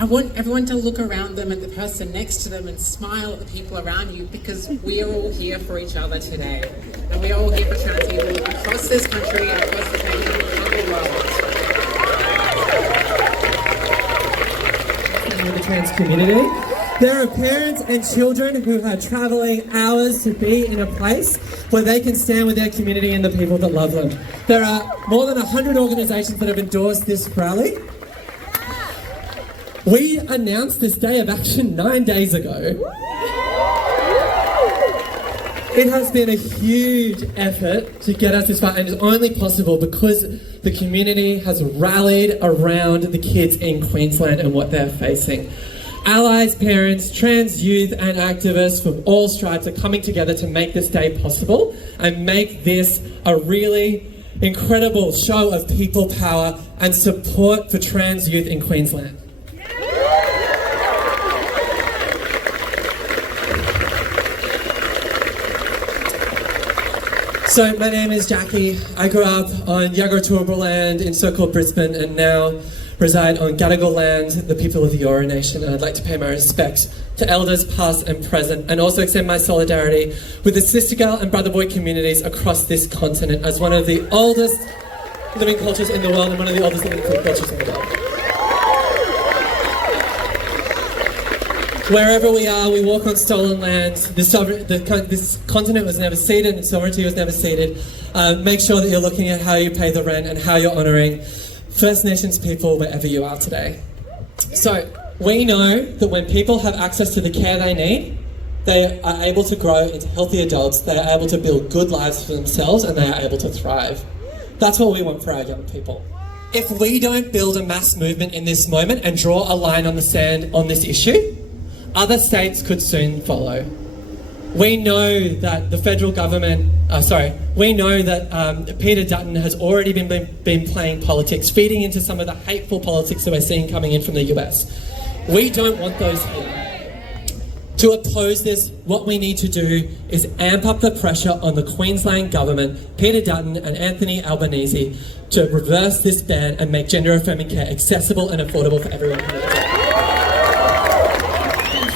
I want everyone to look around them at the person next to them and smile at the people around you, because we are all here for each other today. And we are all here for trans people across this country and across the nation and around the world. In the trans community, there are parents and children who are travelling hours to be in a place where they can stand with their community and the people that love them. There are more than 100 organisations that have endorsed this rally. We announced this day of action 9 days ago. It has been a huge effort to get us this far, and it's only possible because the community has rallied around the kids in Queensland and what they're facing. Allies, parents, trans youth and activists from all stripes are coming together to make this day possible and make this a really incredible show of people power and support for trans youth in Queensland. So my name is Jackie. I grew up on Yagara land in so-called Brisbane and now reside on Gadigal land, the people of the Eora Nation, and I'd like to pay my respect to elders past and present, and also extend my solidarity with the sister girl and brother boy communities across this continent as one of the oldest living cultures in the world and one of the oldest living cultures in the world. Wherever we are, we walk on stolen land. This continent was never ceded and sovereignty was never ceded. Make sure that you're looking at how you pay the rent and how you're honouring First Nations people wherever you are today. So, we know that when people have access to the care they need, they are able to grow into healthy adults, they are able to build good lives for themselves, and they are able to thrive. That's what we want for our young people. If we don't build a mass movement in this moment and draw a line on the sand on this issue, other states could soon follow. We know that the federal government, we know that Peter Dutton has already been playing politics, feeding into some of the hateful politics that we're seeing coming in from the US. We don't want those here. To oppose this, what we need to do is amp up the pressure on the Queensland government, Peter Dutton and Anthony Albanese, to reverse this ban and make gender-affirming care accessible and affordable for everyone.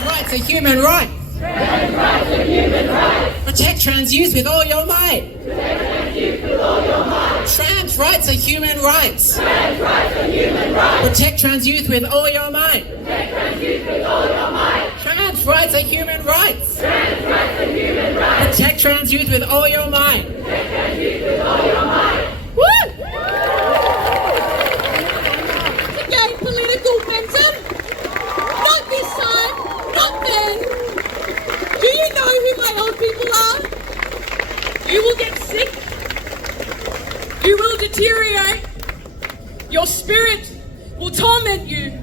Rights are human rights. Trans rights are human rights. Protect trans youth with all your might. Protect trans youth with all your might. Trans rights are human rights. Trans rights are human rights. Protect trans youth with all your might. Protect trans youth with all your might. Trans rights are human rights. Trans rights are human rights. Protect trans youth with all your might. Protect trans youth with all your might. Woo! To gain political momentum, not this time, not then. Do you know who my old people are? You will get sick. You will deteriorate. Your spirit will torment you.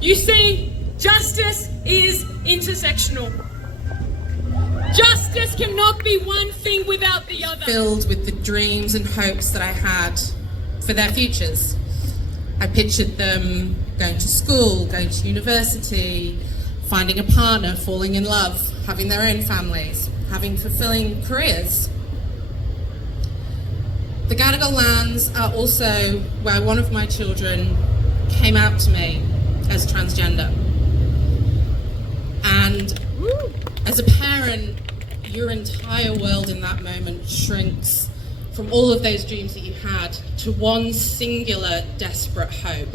You see, justice is intersectional. Justice cannot be one thing without the other. Filled with the dreams and hopes that I had for their futures. I pictured them going to school, going to university, finding a partner, falling in love, having their own families, having fulfilling careers. The Gadigal lands are also where one of my children came out to me as transgender. And as a parent, your entire world in that moment shrinks from all of those dreams that you had to one singular, desperate hope.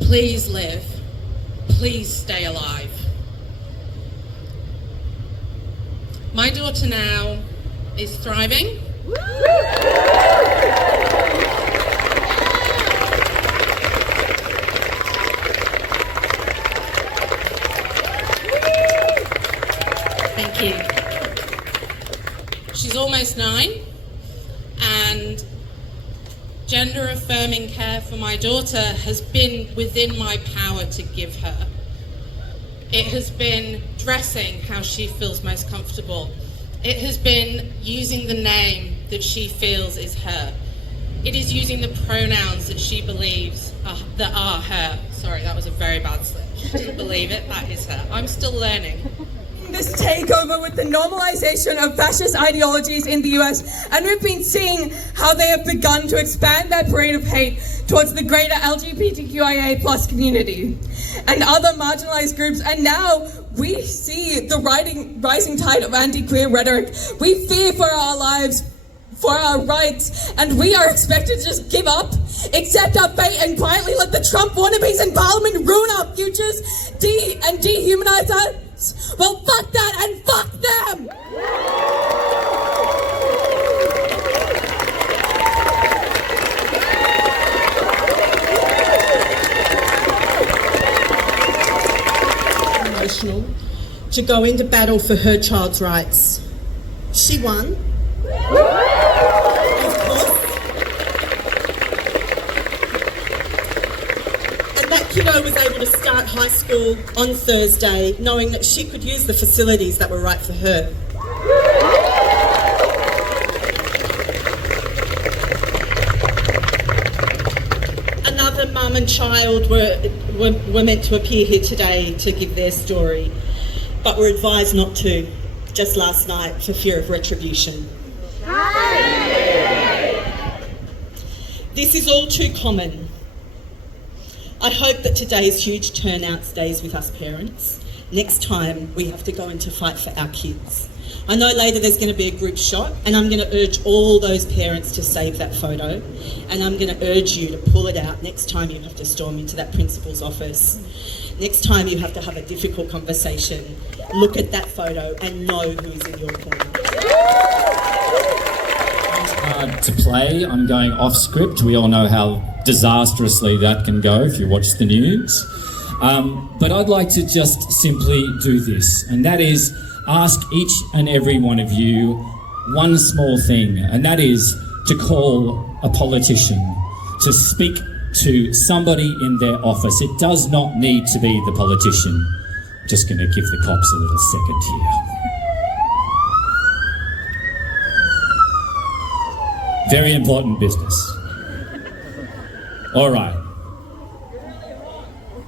Please live. Please stay alive. My daughter now is thriving. Thank you. She's almost 9, and gender affirming care for my daughter has been within my power to give her. It has been dressing how she feels most comfortable. It has been using the name that she feels is her. It is using the pronouns that she believes that are her. Sorry, that was a very bad slip. She didn't believe it, that is her. I'm still learning. seeing this takeover with the normalization of fascist ideologies in the US, and we've been seeing how they have begun to expand their parade of hate towards the greater LGBTQIA plus community and other marginalized groups. And now we see the rising tide of anti-queer rhetoric. We fear for our lives, for our rights, and we are expected to just give up, accept our fate, and quietly let the Trump wannabes in Parliament ruin our futures and dehumanize us? Well, fuck that and fuck them! Emotional to go into battle for her child's rights. She won. Of course. And that kiddo was able to start high school on Thursday knowing that she could use the facilities that were right for her. Another mum and child were meant to appear here today to give their story, but were advised not to just last night for fear of retribution. This is all too common. I hope that today's huge turnout stays with us parents. Next time we have to go into fight for our kids. I know later there's going to be a group shot, and I'm going to urge all those parents to save that photo, and I'm going to urge you to pull it out next time you have to storm into that principal's office. Next time you have to have a difficult conversation, look at that photo and know who's in your corner. To play, I'm going off script. We all know how disastrously that can go if you watch the news. But I'd like to just simply do this, and that is ask each and every one of you one small thing, and that is to call a politician, to speak to somebody in their office. It does not need to be the politician. I'm just going to give the cops a little second here. Very important business. All right.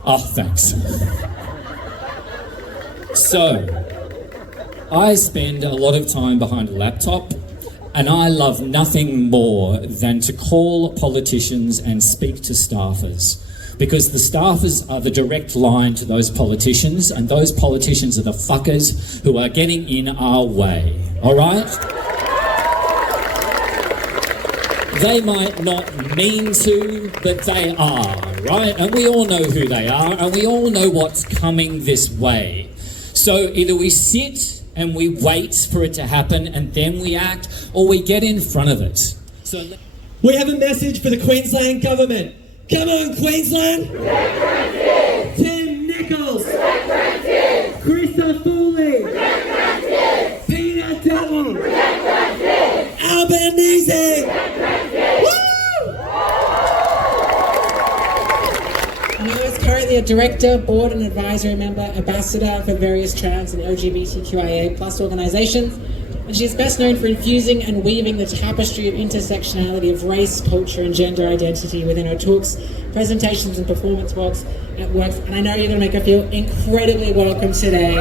Oh, thanks. So, I spend a lot of time behind a laptop, and I love nothing more than to call politicians and speak to staffers, because the staffers are the direct line to those politicians, and those politicians are the fuckers who are getting in our way, all right? They might not mean to, but they are, right? And we all know who they are, and we all know what's coming this way. So either we sit and we wait for it to happen and then we act, or we get in front of it. So We have a message for the Queensland government. Come on, Queensland! Tim Nichols! Christopher Foley! Peter Dutton! Albanese! Mo is currently a director, board and advisory member, ambassador for various trans and LGBTQIA plus organisations, and she is best known for infusing and weaving the tapestry of intersectionality of race, culture and gender identity within her talks, presentations and performance works, and I know you're going to make her feel incredibly welcome today.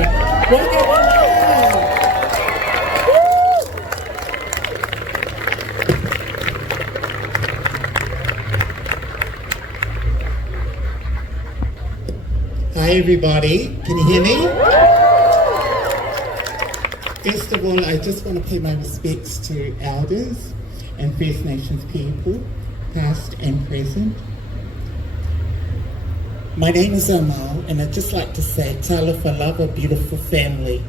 Welcome, Mo! Hi everybody, can you hear me? First of all, I just want to pay my respects to elders and First Nations people, past and present. My name is Amal, and I'd just like to say, Talofa lava, beautiful family.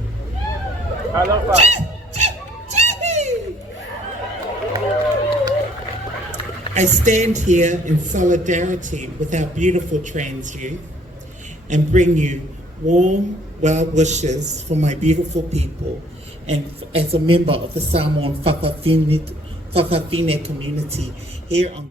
I stand here in solidarity with our beautiful trans youth and bring you warm, well wishes for my beautiful people, and as a member of the Samoan Whakawhine community here on